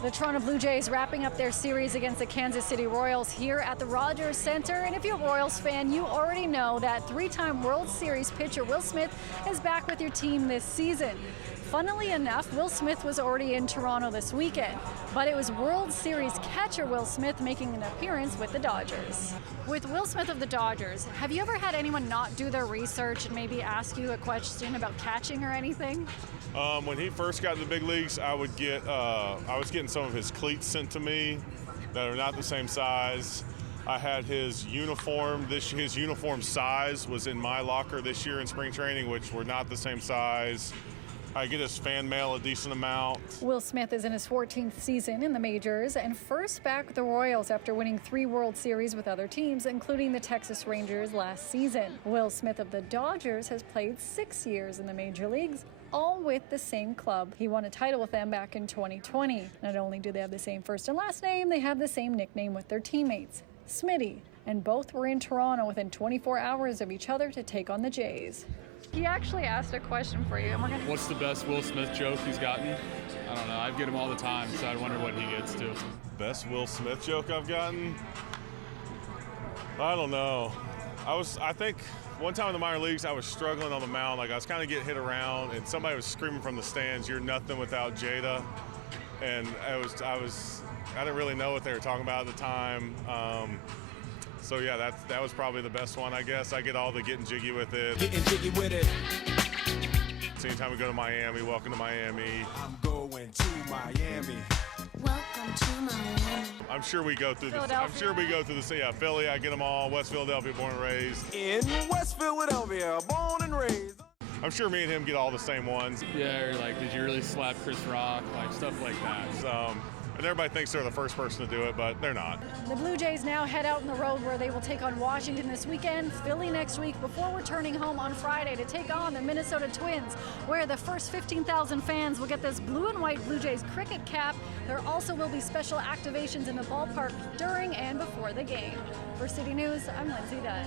The Toronto Blue Jays wrapping up their series against the Kansas City Royals here at the Rogers Center. And if you're a Royals fan, you already know that three-time World Series pitcher Will Smith is back with your team this season. Funnily enough, Will Smith was already in Toronto this weekend, but it was World Series catcher Will Smith making an appearance with the Dodgers. With Will Smith of the Dodgers, have you ever had anyone not do their research and maybe ask you a question about catching or anything? When he first got to the big leagues, I was getting some of his cleats sent to me that are not the same size. I had his uniform. His uniform size was in my locker this year in spring training, which were not the same size. I get his fan mail a decent amount. Will Smith is in his 14th season in the majors and first back with the Royals after winning 3 World Series with other teams, including the Texas Rangers last season. Will Smith of the Dodgers has played 6 years in the major leagues, all with the same club. He won a title with them back in 2020. Not only do they have the same first and last name, they have the same nickname with their teammates, Smitty, and both were in Toronto within 24 hours of each other to take on the Jays. He actually asked a question for you. What's the best Will Smith joke he's gotten? I don't know. I get him all the time, so I wonder what he gets to. Best Will Smith joke I've gotten? I don't know. I think one time in the minor leagues, I was struggling on the mound. Like I was kind of getting hit around, and somebody was screaming from the stands, "You're nothing without Jada." And I didn't really know what they were talking about at the time. So yeah, that was probably the best one, I guess. I get all the getting jiggy with it. Getting jiggy with it. So anytime we go to Miami, welcome to Miami. I'm going to Miami. Welcome to Miami. I'm sure we go through the yeah, Philly. I get them all. West Philadelphia, born and raised. In West Philadelphia, born and raised. I'm sure me and him get all the same ones. Yeah, or like, did you really slap Chris Rock? Like stuff like that. And everybody thinks they're the first person to do it, but they're not. The Blue Jays now head out on the road where they will take on Washington this weekend, Philly next week, before returning home on Friday to take on the Minnesota Twins, where the first 15,000 fans will get this blue and white Blue Jays cricket cap. There also will be special activations in the ballpark during and before the game. For City News, I'm Lindsay Dunn.